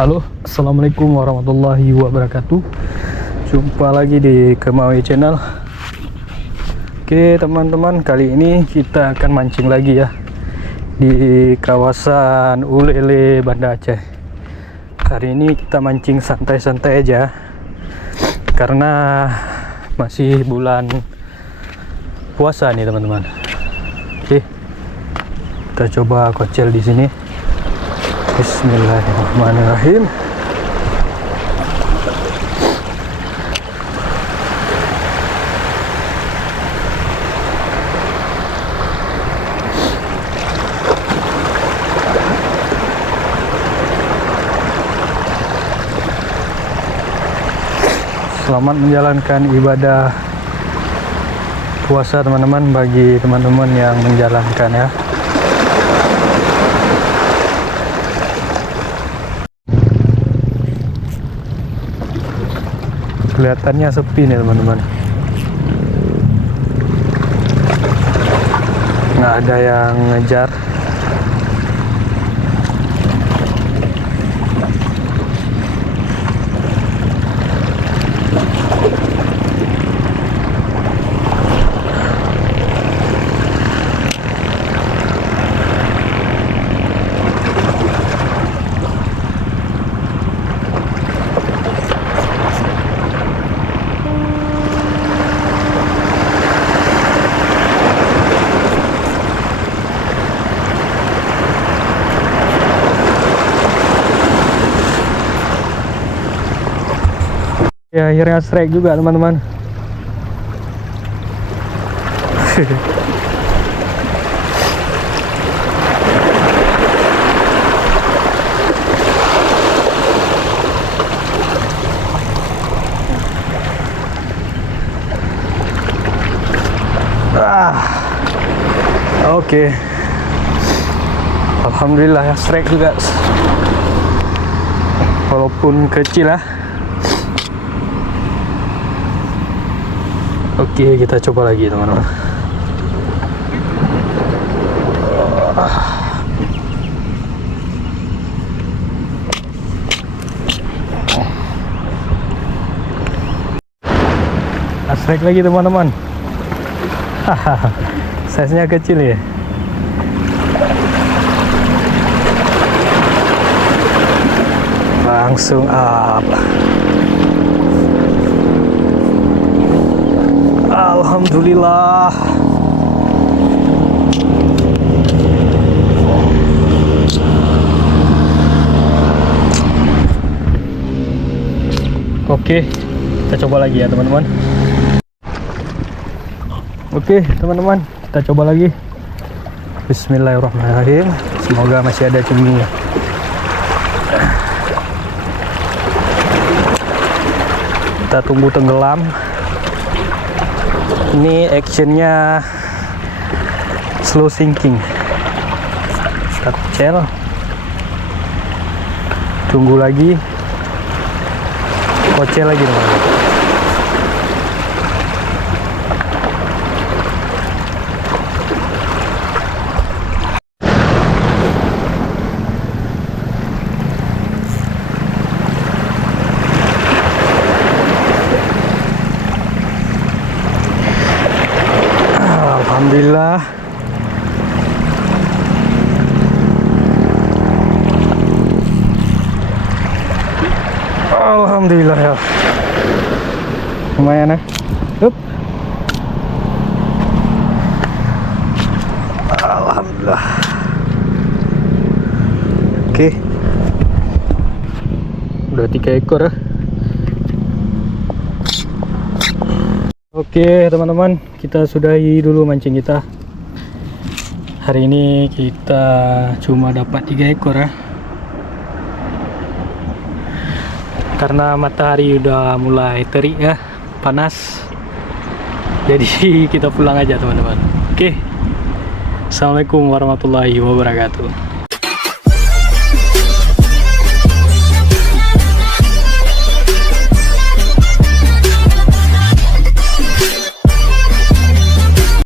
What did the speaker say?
Halo, assalamualaikum warahmatullahi wabarakatuh. Jumpa lagi di Kemawi Channel. Oke teman-teman, kali ini kita akan mancing lagi ya di kawasan Ulele, Banda Aceh. Hari ini kita mancing santai-santai aja karena masih bulan puasa nih teman-teman. Oke, kita coba kocel di sini. Bismillahirrahmanirrahim. Selamat menjalankan ibadah puasa teman-teman, bagi teman-teman yang menjalankan ya. Kelihatannya sepi nih teman-teman, nggak ada yang ngejar. Ya, akhirnya strike juga teman-teman. Oke. Alhamdulillah ya, strike juga. Walaupun kecil lah. Oke, kita coba lagi teman-teman. Strike lagi teman-teman. Size-nya kecil ya. Langsung up. Alhamdulillah. Oke, kita coba lagi ya teman-teman. Oke teman-teman, kita coba lagi. Bismillahirrahmanirrahim. Semoga masih ada cumi. Kita tunggu tenggelam. Ini actionnya slow sinking. Kita kecil, tunggu lagi, kocel lagi teman-teman. Alhamdulillah. Alhamdulillah ya. Lumayan ya. Hup. Alhamdulillah. Oke. Udah 3 ekor ya. Oke teman-teman, kita sudahi dulu mancing kita. Hari ini kita cuma dapat 3 ekor ya, karena matahari udah mulai terik ya, panas. Jadi kita pulang aja teman-teman. Oke, assalamualaikum warahmatullahi wabarakatuh.